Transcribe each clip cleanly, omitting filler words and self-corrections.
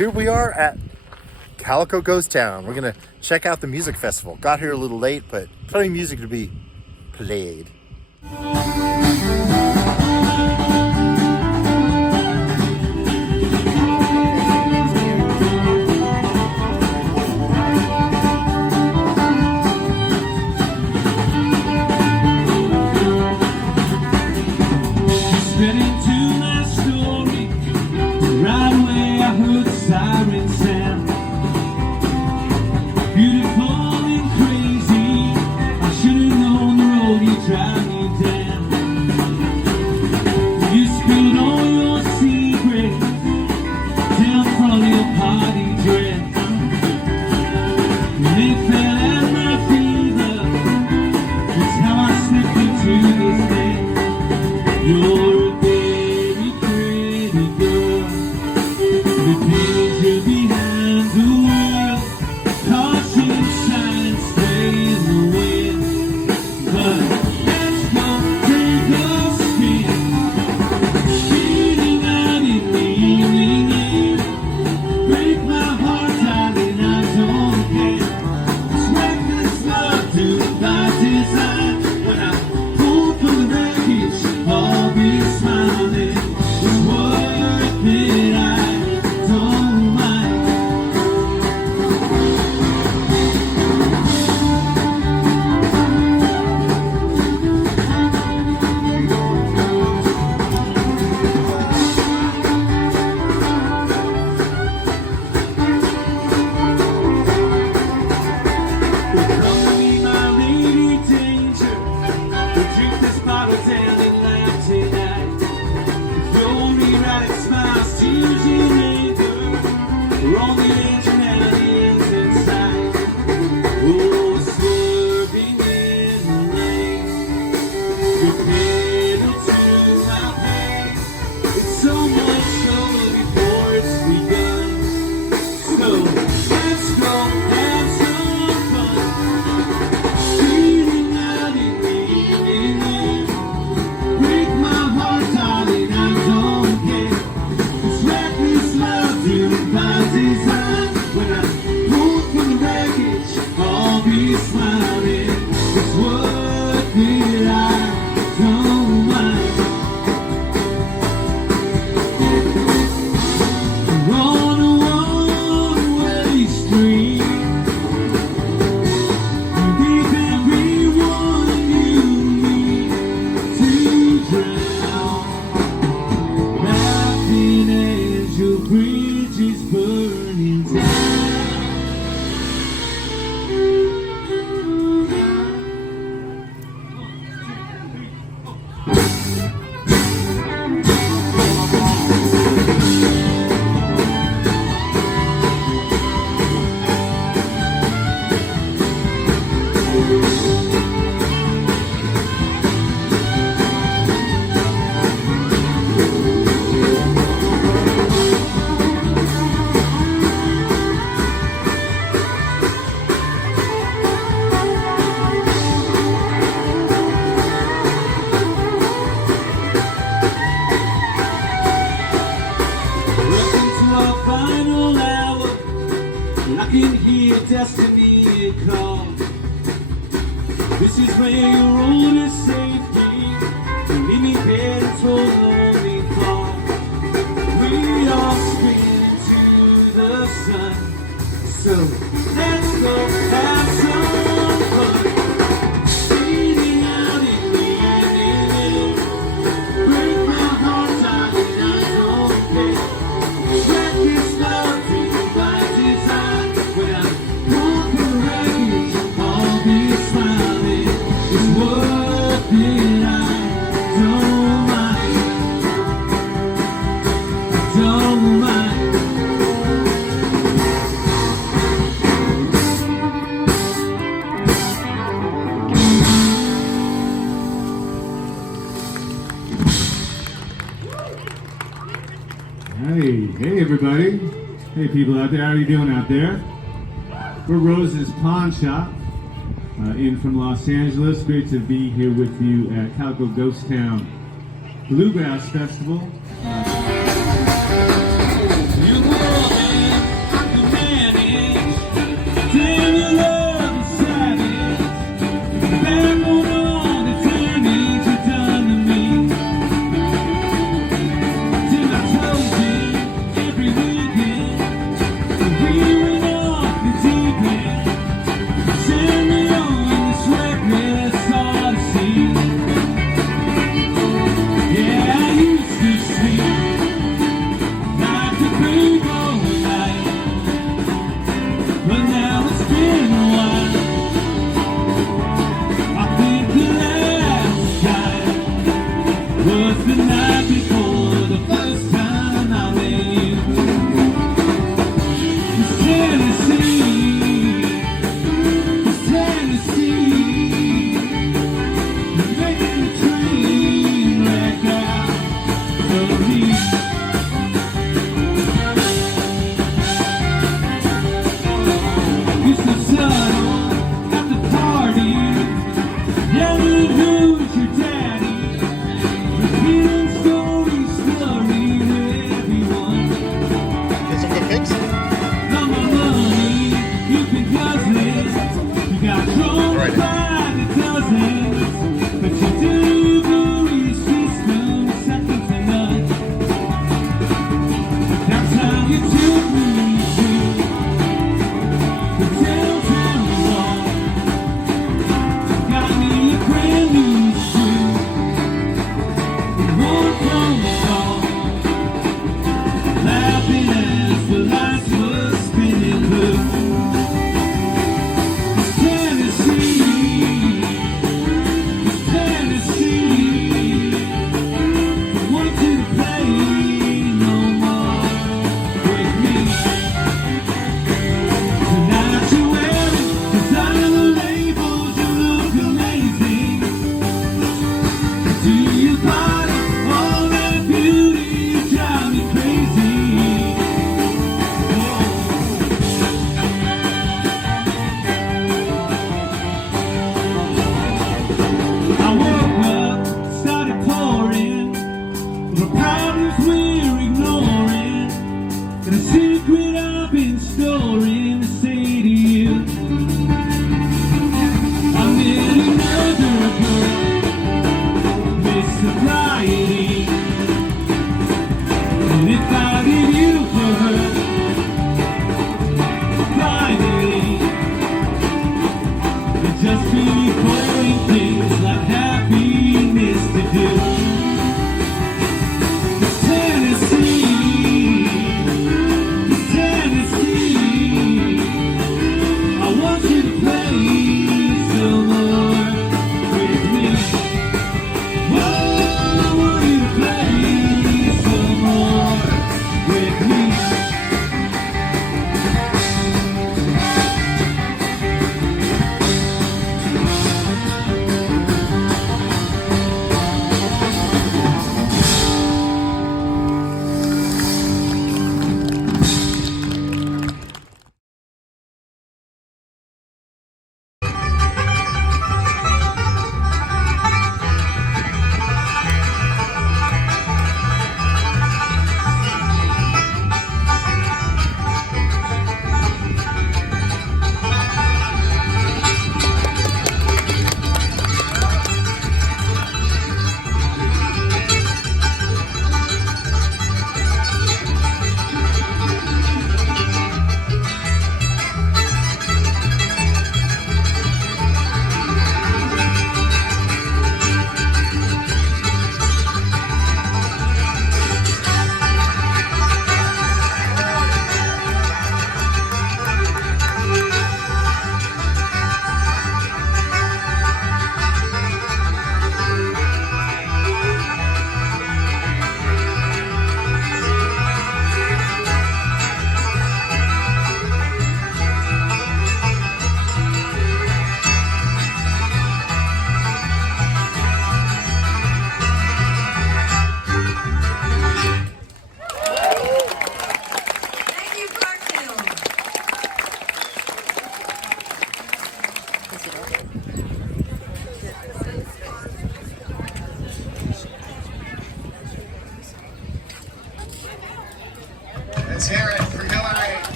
Here we are at Calico Ghost Town. We're gonna check out the music festival. Got here a little late, but plenty of music to be played. Destiny call. This is where your road is safety. Leave me there for lonely fall. We all spin into the sun. So let's go have some fun. Speeding out in the evening. Break my heart, darling, I don't care. Let this love be by design. When I'm Hey everybody. Hey people out there, how are you doing out there? We're Rose's Pawn Shop, in from Los Angeles. Great to be here with you at Calico Ghost Town Bluegrass Festival. You will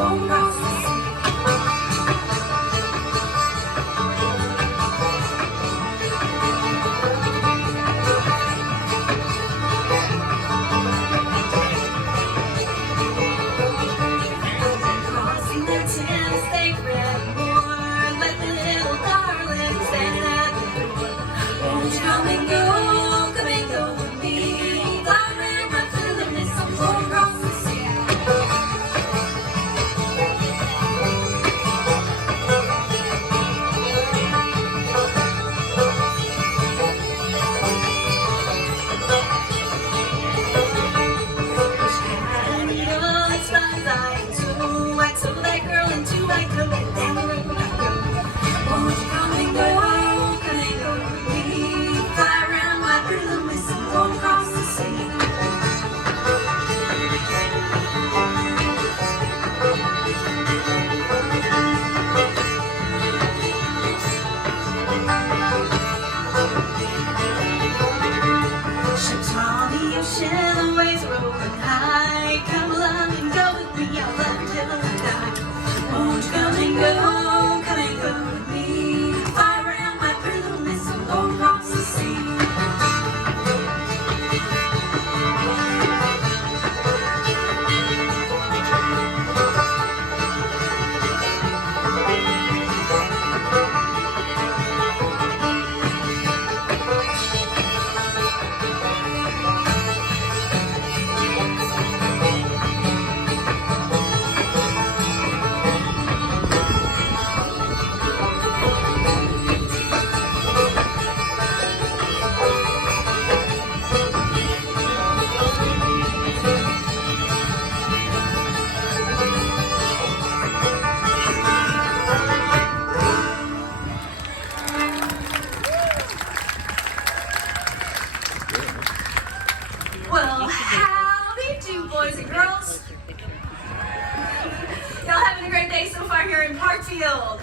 going across the sea. Crossing the Thames, they read more. Let the little darling standing at the door. Won't you come and go with me? Fly around my feeling this, I'm going across the sea. Ships on the ocean, the waves rolling high. Come along and go with me, I'll love you till I die. Won't you come and go with me? Fly around my pretty little miss, I'm going across the sea. Well, howdy do, boys and girls. Y'all having a great day so far here in Parkfield?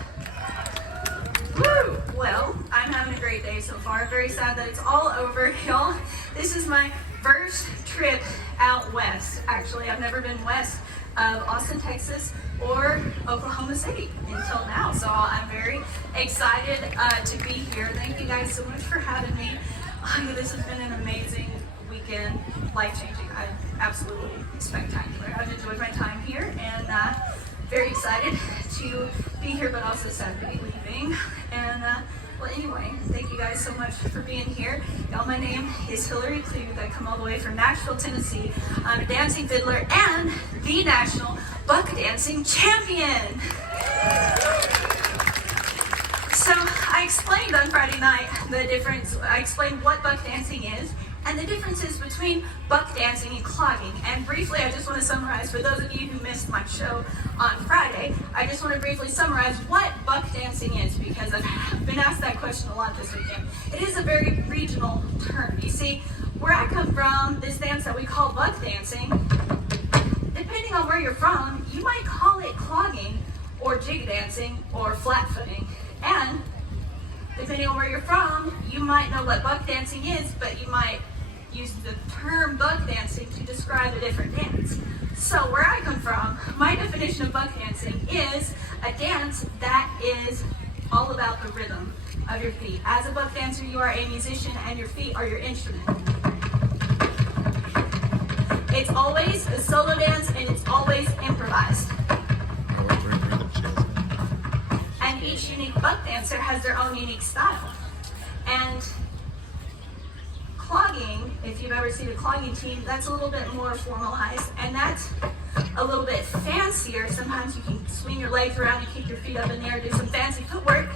Woo! Well, I'm having a great day so far. Very sad that it's all over, y'all. This is my first trip out west. Actually, I've never been west of Austin, Texas, or Oklahoma City until now. So I'm very excited to be here. Thank you guys so much for having me. This has been an amazing weekend, life-changing. Absolutely spectacular. I've enjoyed my time here and very excited to be here, but also sad to be leaving. And well, anyway, thank you guys so much for being here. Y'all, my name is Hillary Klug. I come all the way from Nashville, Tennessee. I'm a dancing fiddler and the national buck dancing champion. So I explained on Friday night the difference. I explained what buck dancing is and the differences between buck dancing and clogging. And briefly, I just want to summarize for those of you who missed my show on Friday. I just want to briefly summarize what buck dancing is, because I've been asked that question a lot this weekend. It is a very regional term. You see, where I come from, this dance that we call buck dancing, depending on where you're from, you might call it clogging or jig dancing or flat footing. And depending on where you're from, you might know what buck dancing is, but you might use the term buck dancing to describe a different dance. So where I come from, my definition of buck dancing is a dance that is all about the rhythm of your feet. As a buck dancer, you are a musician and your feet are your instrument. It's always a solo dance and it's always improvised. And each unique buck dancer has their own unique style. And clogging, if you've ever seen a clogging team, that's a little bit more formalized and that's a little bit fancier. Sometimes you can swing your legs around and kick your feet up in the air, do some fancy footwork.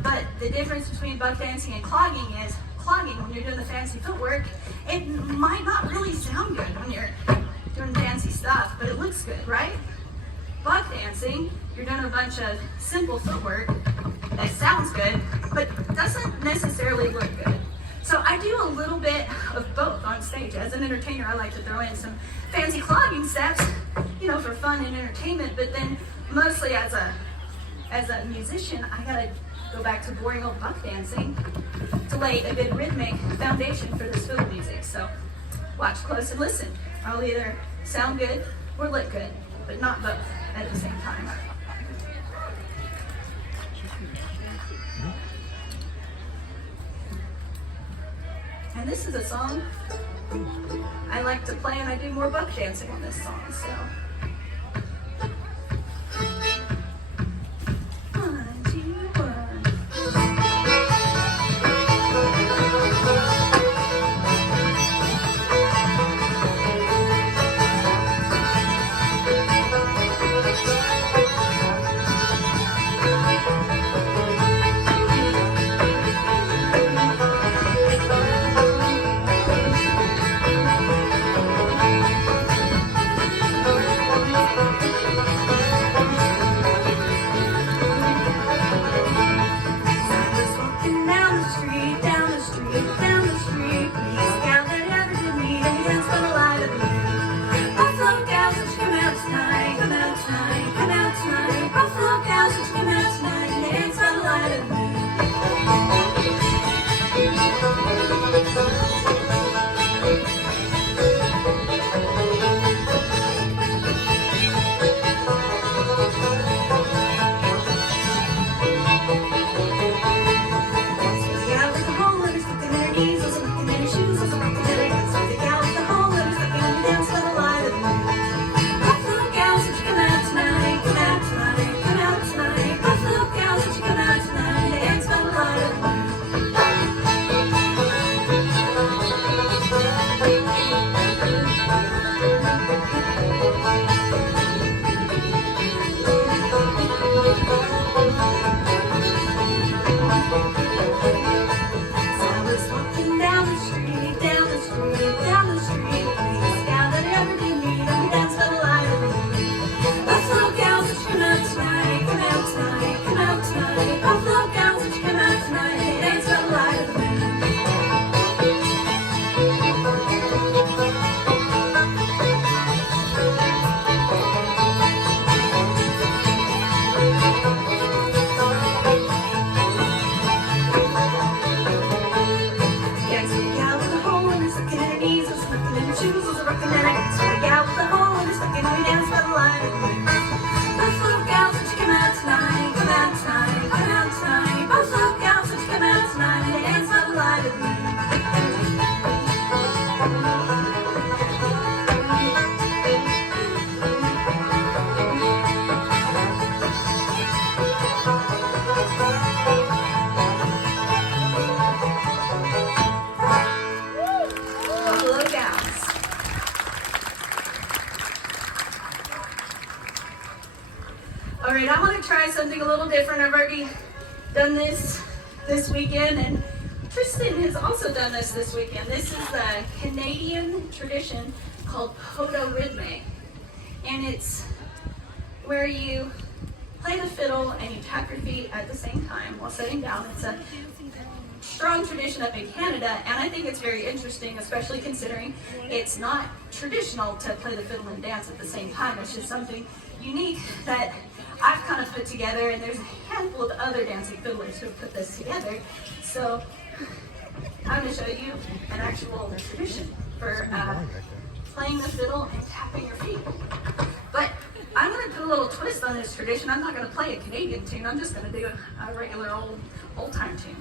But the difference between buck dancing and clogging is, clogging, when you're doing the fancy footwork, it might not really sound good when you're doing fancy stuff, but it looks good, right? Buck dancing, you're doing a bunch of simple footwork that sounds good, but doesn't necessarily look good. So I do a little bit of both on stage. As an entertainer, I like to throw in some fancy clogging steps, you know, for fun and entertainment, but then mostly as a musician, I gotta go back to boring old buck dancing to lay a good rhythmic foundation for this fiddle music. So watch close and listen. I'll either sound good or look good, but not both. at the same time. And this is a song I like to play, and I do more buck dancing on this song, so. One, two, one. Alright, I want to try something a little different. I've already done this weekend, and Tristan has also done this weekend. This is a Canadian tradition called Podorhythme, and it's where you play the fiddle and you tap your feet at the same time while sitting down. It's a strong tradition up in Canada, and I think it's very interesting, especially considering it's not traditional to play the fiddle and dance at the same time. It's just something unique that I've kind of put together, and there's a handful of other dancing fiddlers who have put this together. So I'm going to show you an actual tradition for playing the fiddle and tapping your feet. But I'm going to put a little twist on this tradition. I'm not going to play a Canadian tune. I'm just going to do a regular old time tune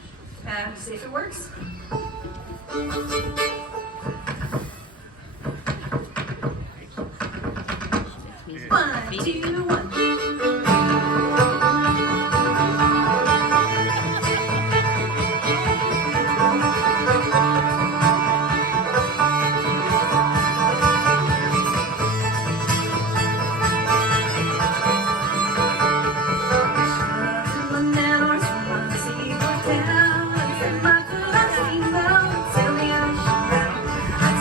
and see if it works. One, two, one. I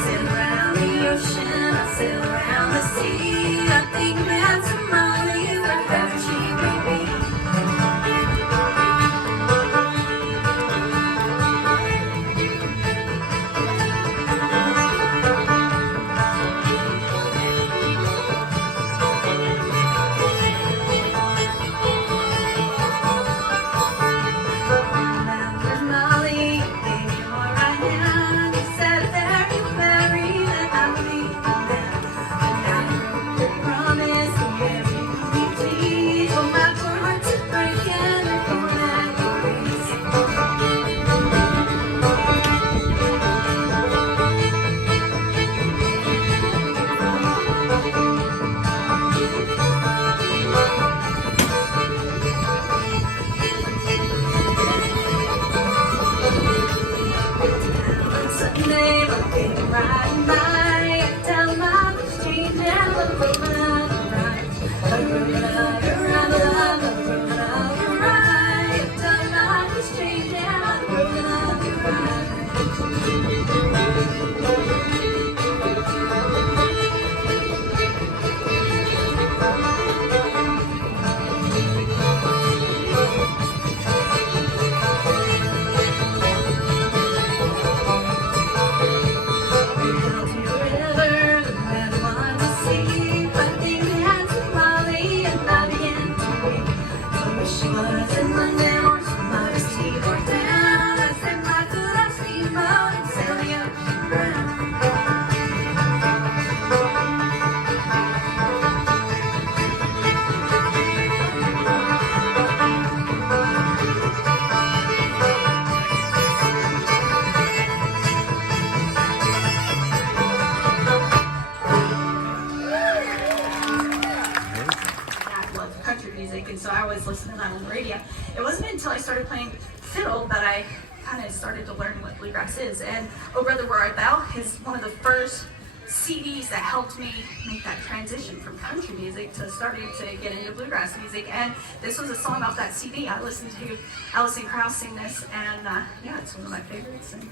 So I always listened to that on the radio. It wasn't until I started playing fiddle that I kind of started to learn what bluegrass is. And Oh Brother Where Art Thou is one of the first CDs that helped me make that transition from country music to starting to get into bluegrass music. And this was a song off that CD. I listened to Alison Krauss sing this, and yeah, it's one of my favorites and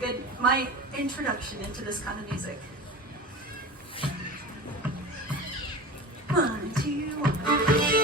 good. My introduction into this kind of music. 1, 2, 1.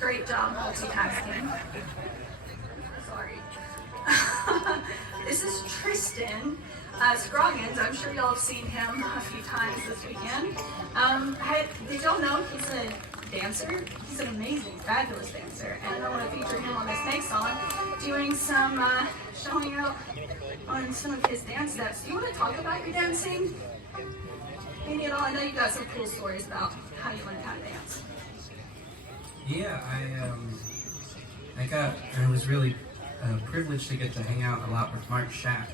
Great job multitasking. Sorry. This is Tristan Scroggins. I'm sure y'all have seen him a few times this weekend. Did y'all know he's a dancer? He's an amazing, fabulous dancer. And I want to feature him on this next song. doing some showing out on some of his dance steps. Do you want to talk about your dancing? Maybe at all? I know you've got some cool stories about how you learned how to dance. Yeah, I was really privileged to get to hang out a lot with Mark Schack.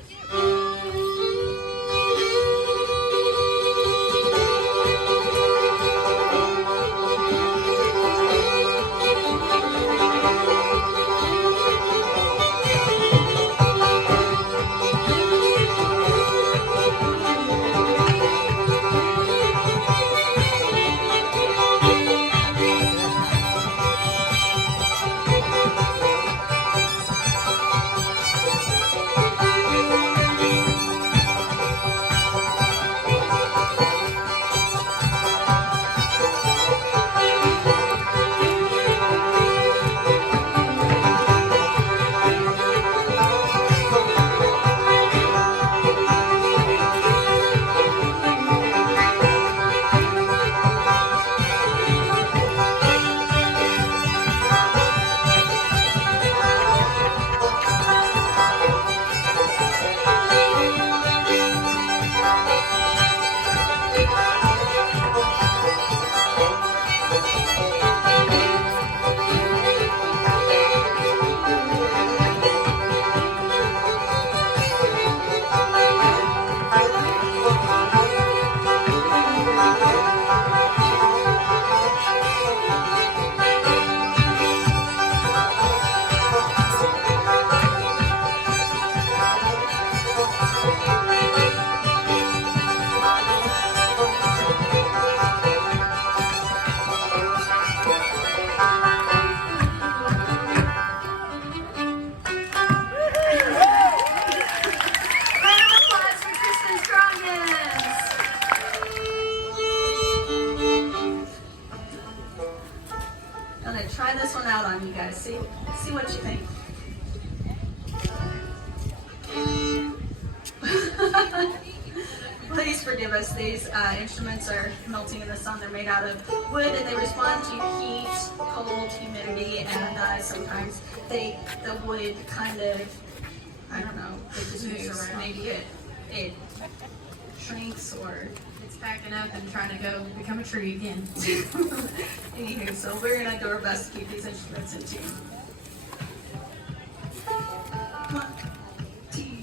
Try this one out on you guys. See what you think. Please forgive us. These instruments are melting in the sun. They're made out of wood, and they respond to heat, cold, humidity, and sometimes the wood kind of, I don't know, it just moves around. Maybe it shrinks or It's packing up and trying to go become a tree again. anywho. So we're gonna do our best to keep these instruments in tune. 1, 2, 3.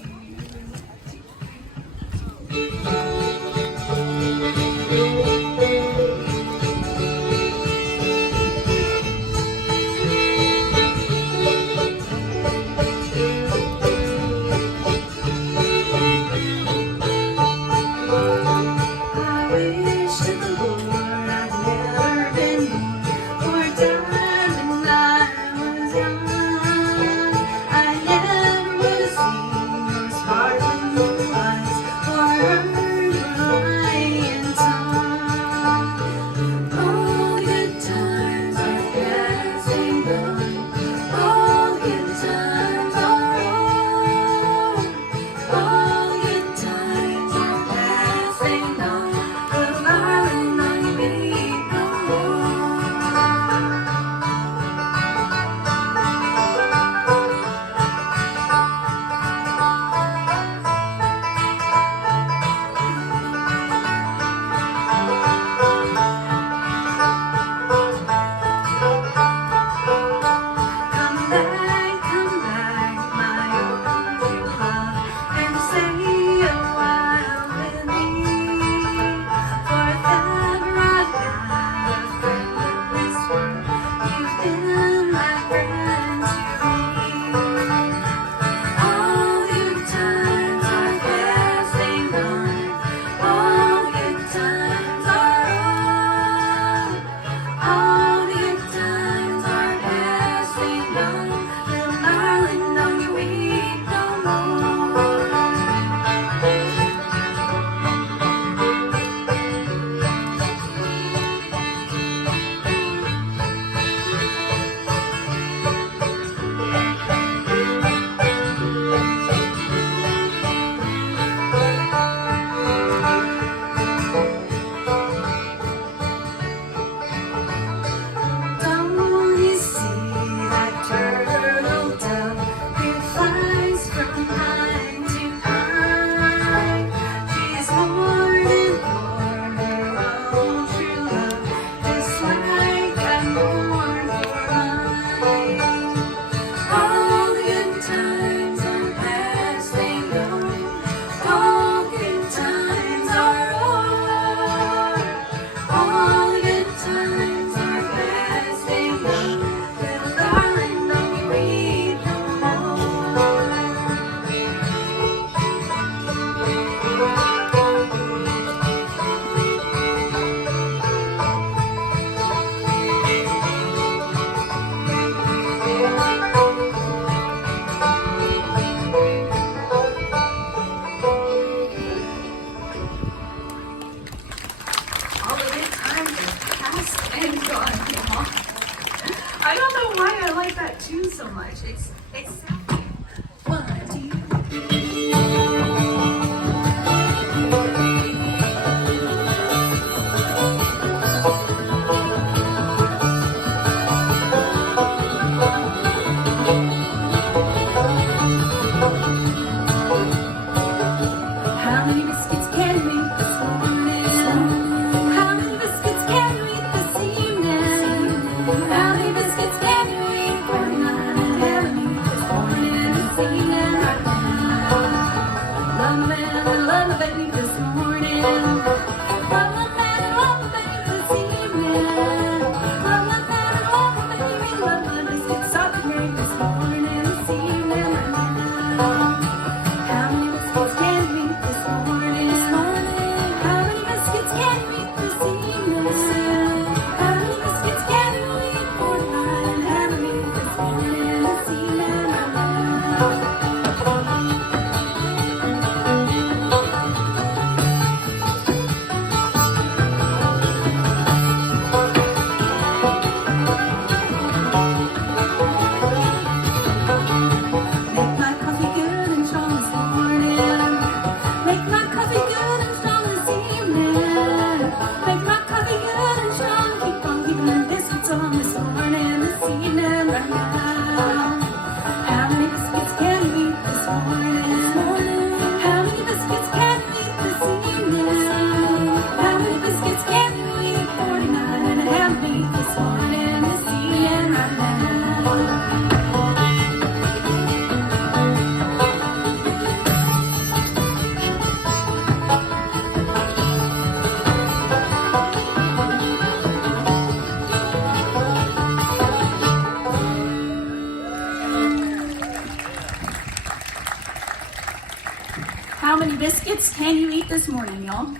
How many biscuits can you eat this morning, y'all?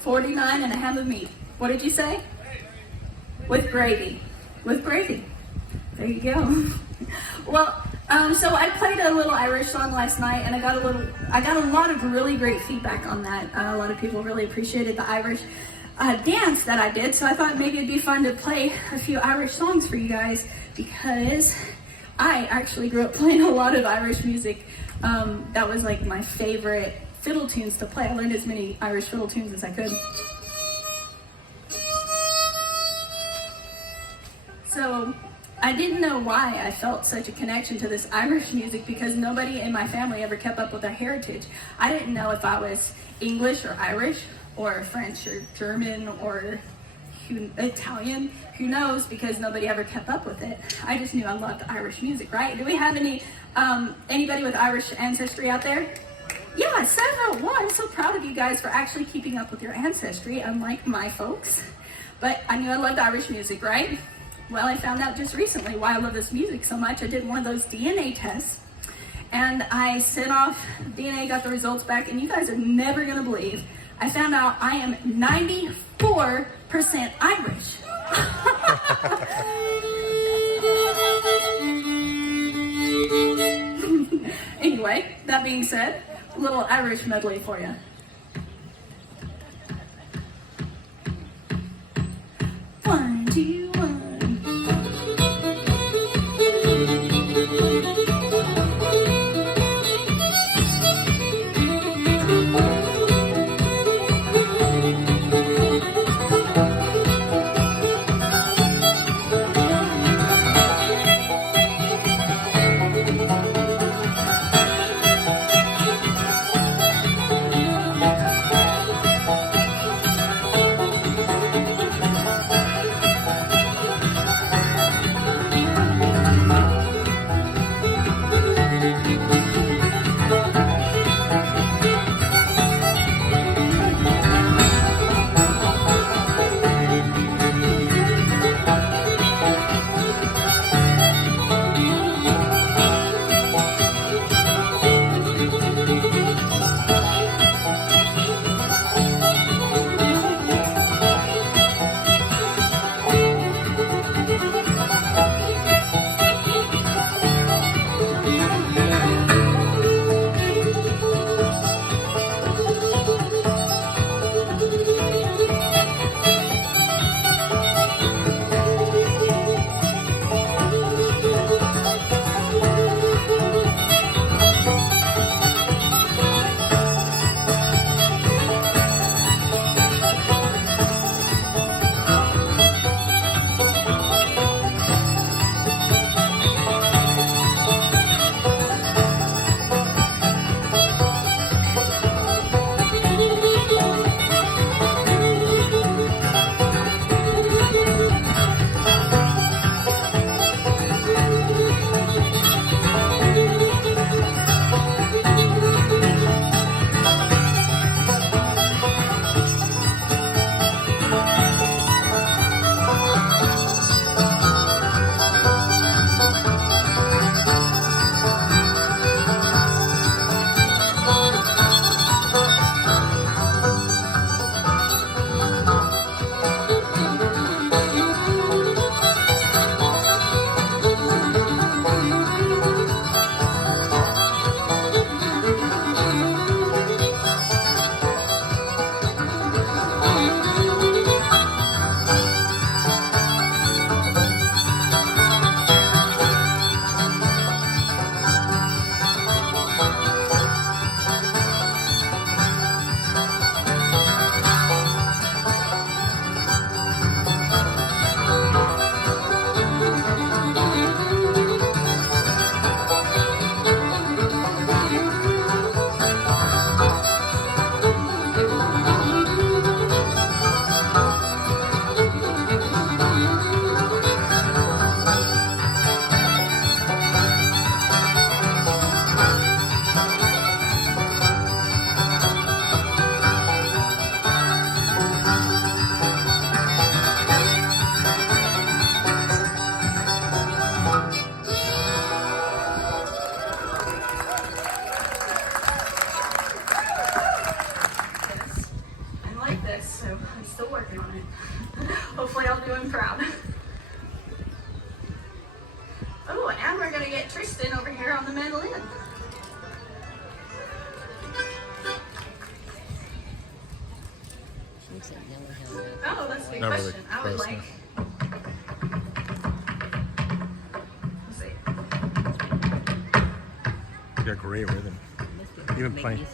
49 and a ham of meat. What did you say? With gravy. With gravy. There you go. Well, so I played a little Irish song last night, and I got a lot of really great feedback on that. A lot of people really appreciated the Irish dance that I did, so I thought maybe it'd be fun to play a few Irish songs for you guys, because I actually grew up playing a lot of Irish music. That was like my favorite fiddle tunes to play. I learned as many Irish fiddle tunes as I could. So I didn't know why I felt such a connection to this Irish music, because nobody in my family ever kept up with their heritage. I didn't know if I was English or Irish or French or German or Italian. Who knows, because nobody ever kept up with it. I just knew I loved Irish music, right? Do we have anybody with Irish ancestry out there? Yeah, several. Well, I'm so proud of you guys for actually keeping up with your ancestry, unlike my folks. But I knew I loved Irish music, right? Well, I found out just recently why I love this music so much. I did one of those DNA tests, and I sent off DNA, got the results back, and you guys are never gonna believe, I found out I am 94% Irish. Anyway, that being said, a little Irish medley for you. One, two, one. Not really question. I would close, like. Let's see. You got great rhythm. Even playing too.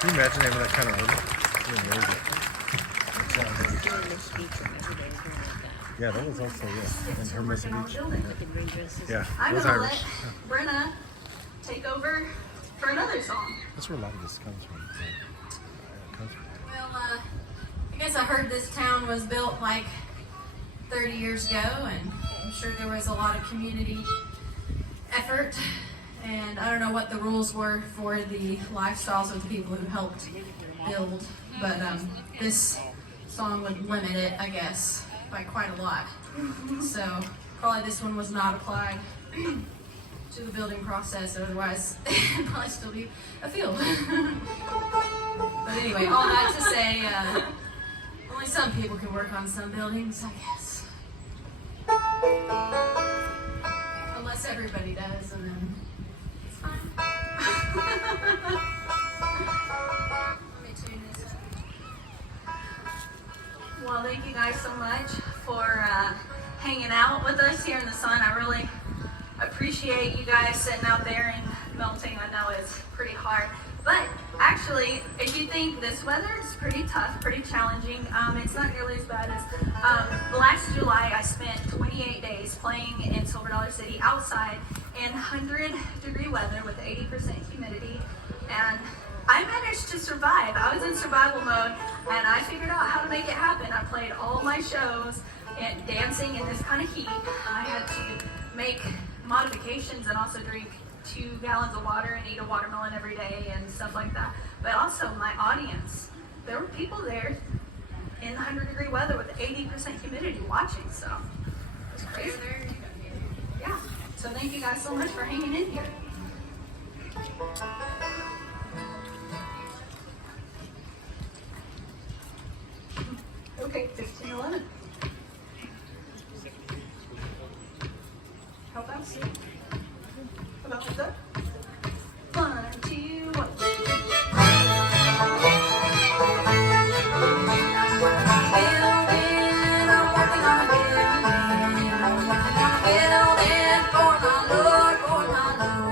Can you imagine having that kind of rhythm? It's amazing. Yeah, that was also, yeah. And her Miss Beach. Yeah, I'm it was gonna Irish. let Brenna take over for another song. That's where a lot of this comes from. Well, I guess I heard this town was built like 30 years ago, and I'm sure there was a lot of community effort. And I don't know what the rules were for the lifestyles of the people who helped build, but this song would limit it, I guess, by quite a lot. So probably this one was not applied to the building process, otherwise it'd probably still be a field. But anyway, all that to say, only some people can work on some buildings, I guess. Unless everybody does, and then it's fine. Let me tune this up. Well, thank you guys so much for hanging out with us here in the sun. I really appreciate you guys sitting out there and melting. I know it's pretty hard. But actually, if you think this weather is pretty tough, pretty challenging, it's not nearly as bad as last July. I spent 28 days playing in Silver Dollar City outside in 100-degree weather with 80% humidity, and I managed to survive. I was in survival mode, and I figured out how to make it happen. I played all my shows and dancing in this kind of heat. I had to make modifications and also drink 2 gallons of water and eat a watermelon every day and stuff like that. But also my audience, there were people there in 100-degree weather with 80% humidity watching, so it's crazy. Yeah, so thank you guys so much for hanging in here. Okay, 15-11. How about see? How about that? 1, 2, 1. For my Lord, for my Lord.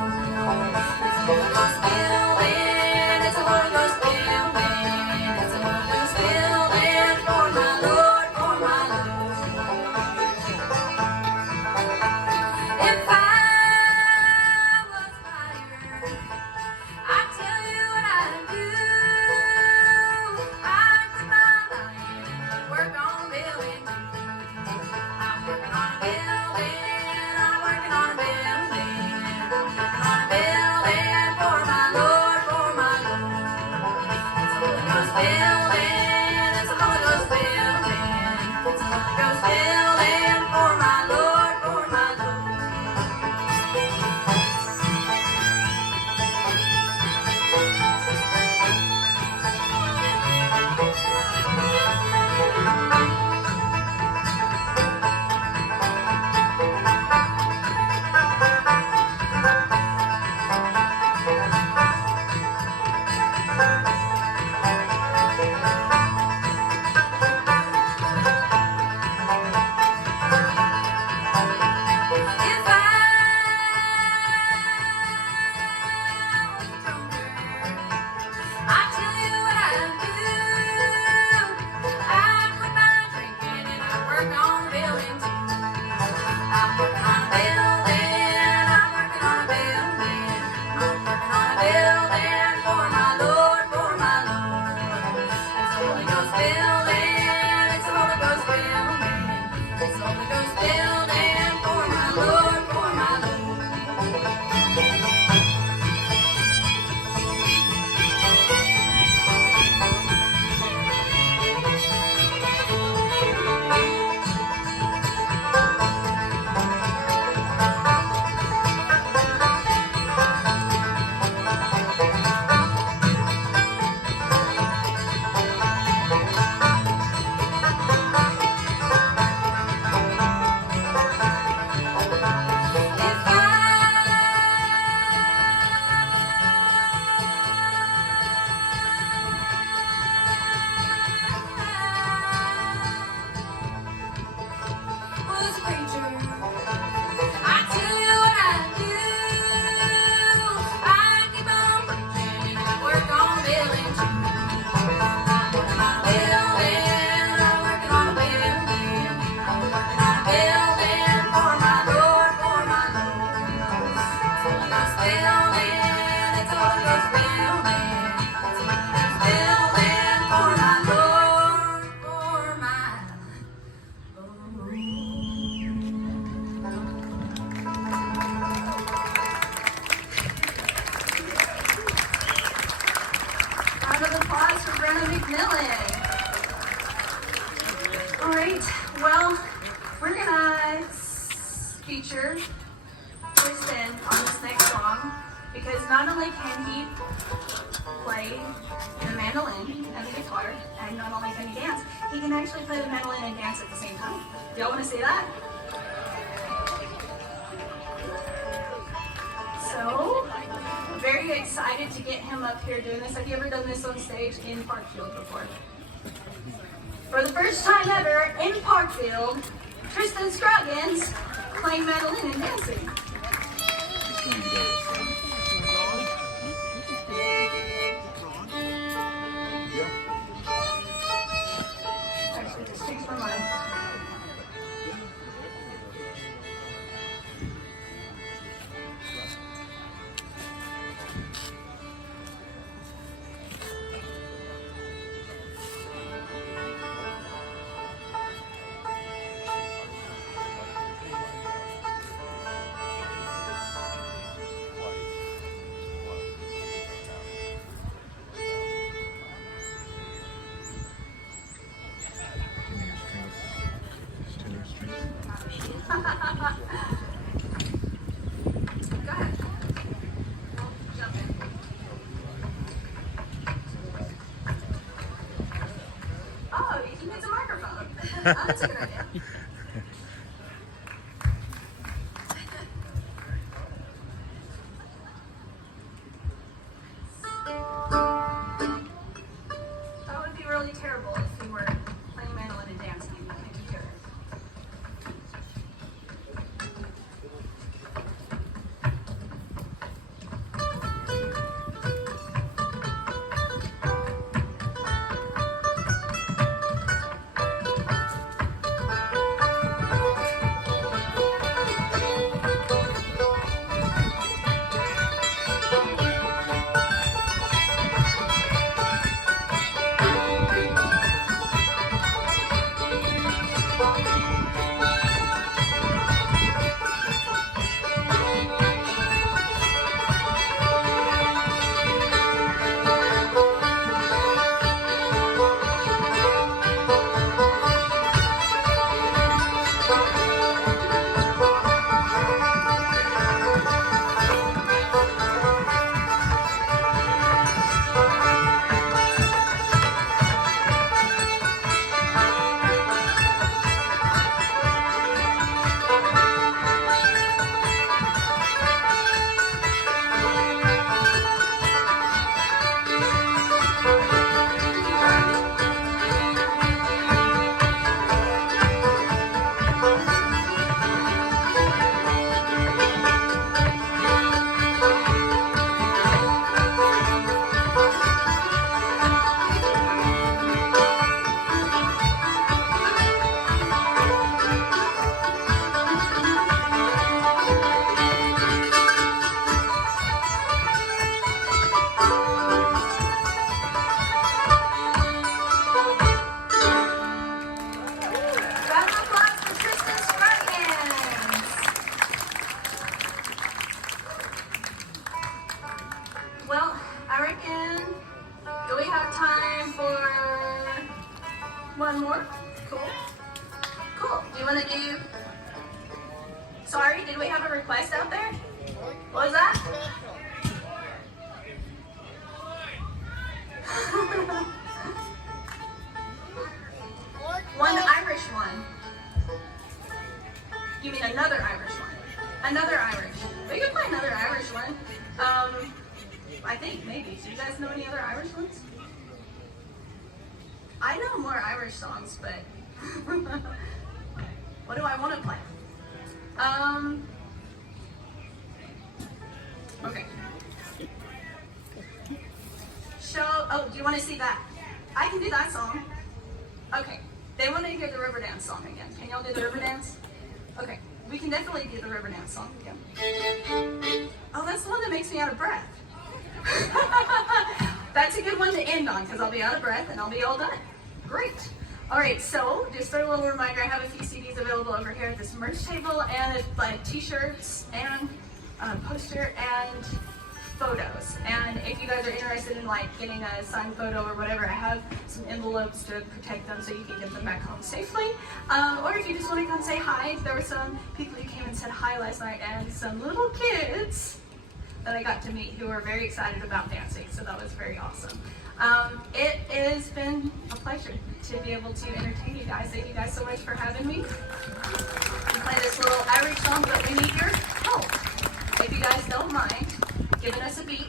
preacher. I tell you what I do. I keep on preaching and I work on building too. I'm working on building. I'm working on building. I'm working on building for my Lord, for my Lord. It's Holy Ghost building. It's Holy Ghost building. It's Holy Ghost building for my Lord, for my Round of applause for Brenna McMillan. All right, well, we're gonna feature Tristan on this next song because not only can he play the mandolin and the guitar, and not only can he dance, he can actually play the mandolin and dance at the same time. Do y'all want to see that? So, very excited to get him up here doing this. Have you ever done this on stage in Parkfield before? For the first time ever in Parkfield, Tristan Scroggins playing mandolin and dancing. Actually, just change my mind. Go ahead. Jump in. Oh, you can use a microphone. Oh, that's a good idea. That would be really terrible if we were playing mandolin and dancing and nothing to hear. Round of applause for Tristan Scroggins. Well, I reckon, do we have time for one more? Cool. Cool. Do you want to do... Sorry, did we have a request out there? What was that? One Irish one. You mean another Irish one? Another Irish. We can play another Irish one. I think maybe. Do you guys know any other Irish ones? I know more Irish songs, but what do I want to play? Okay. Oh, do you want to see that? I can do that song. Okay. They want to hear the river dance song again. Can y'all do the river dance? Okay. We can definitely do the river dance song again. Oh, that's the one that makes me out of breath. That's a good one to end on because I'll be out of breath and I'll be all done. Great. All right, so just a little reminder, I have a few CDs available over here at this merch table and like t-shirts and poster and photos. And if you guys are interested in like getting a signed photo or whatever, I have some envelopes to protect them so you can get them back home safely. Or if you just want to come say hi, there were some people who came and said hi last night and some little kids that I got to meet who were very excited about dancing, so that was very awesome. It has been a pleasure to be able to entertain you guys. Thank you guys so much for having me. We play this little Irish song, but we need your help. If you guys don't mind giving us a beat.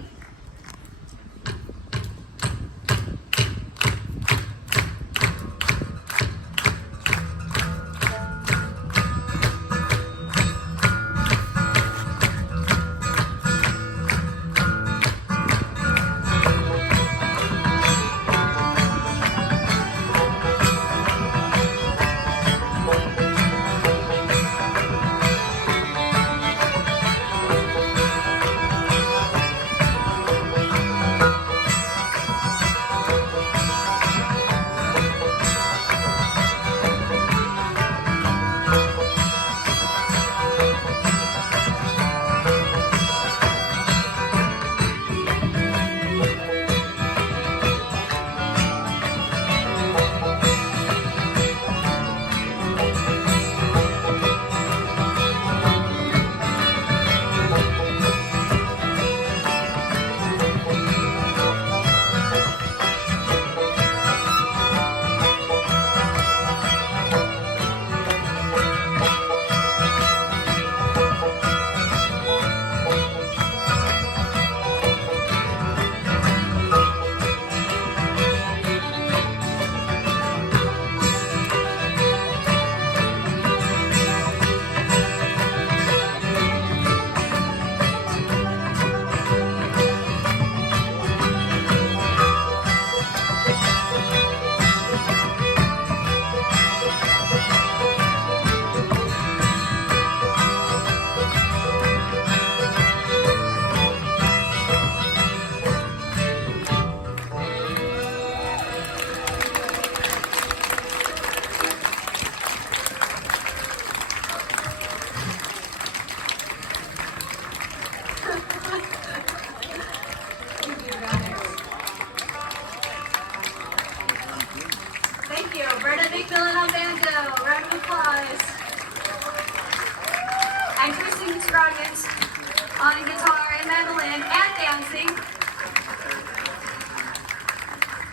On guitar and mandolin and dancing.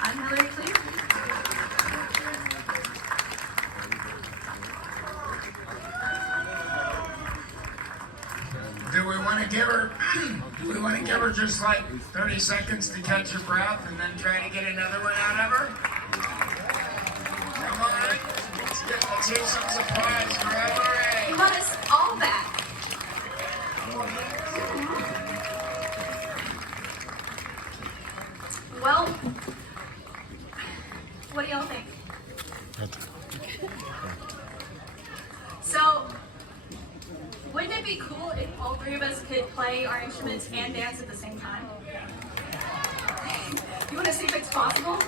I'm Hillary Clear. Do we want to give her just like 30 seconds to catch her breath and then try to get another one out of her? Come on. Let's hear some surprise for Hillary. You want us all back. Well, what do y'all think? So, wouldn't it be cool if all three of us could play our instruments and dance at the same time? You want to see if it's possible?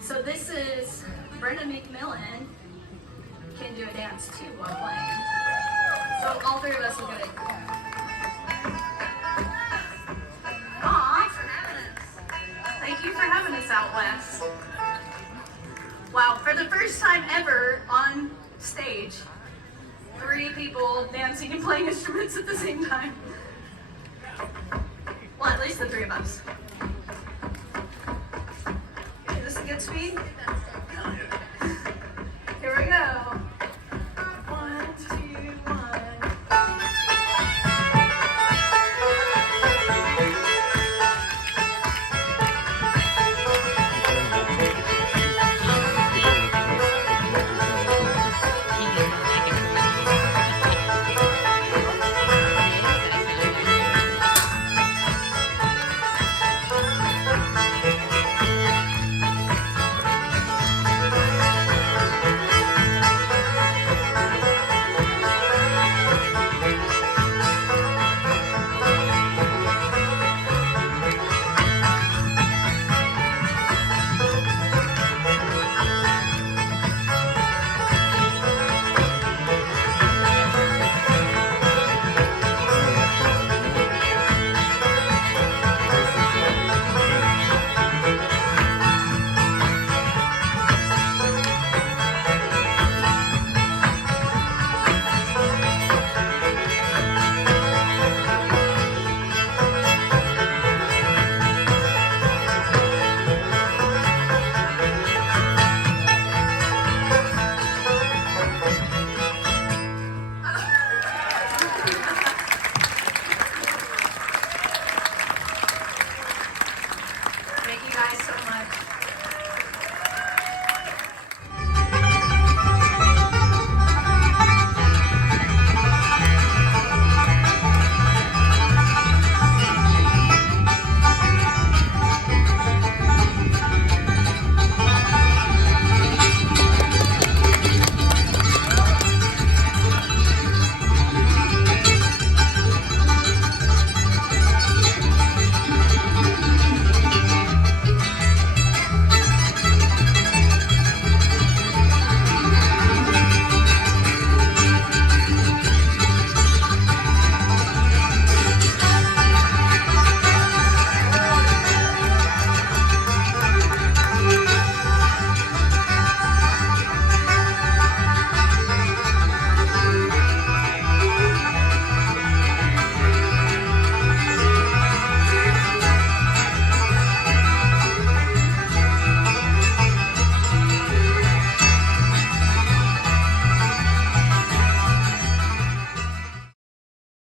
So this is Brenda McMillan can do a dance too while playing. So all three of us will get it. Aw, thank you for having us out west. Wow, for the first time ever on stage, 3 people dancing and playing instruments at the same time. Well, at least the 3 of us. Okay, this is a good speed. Here we go. 1, 2, 1.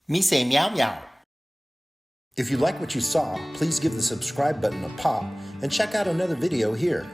Me say meow meow. If you like what you saw, please give the subscribe button a pop and check out another video here.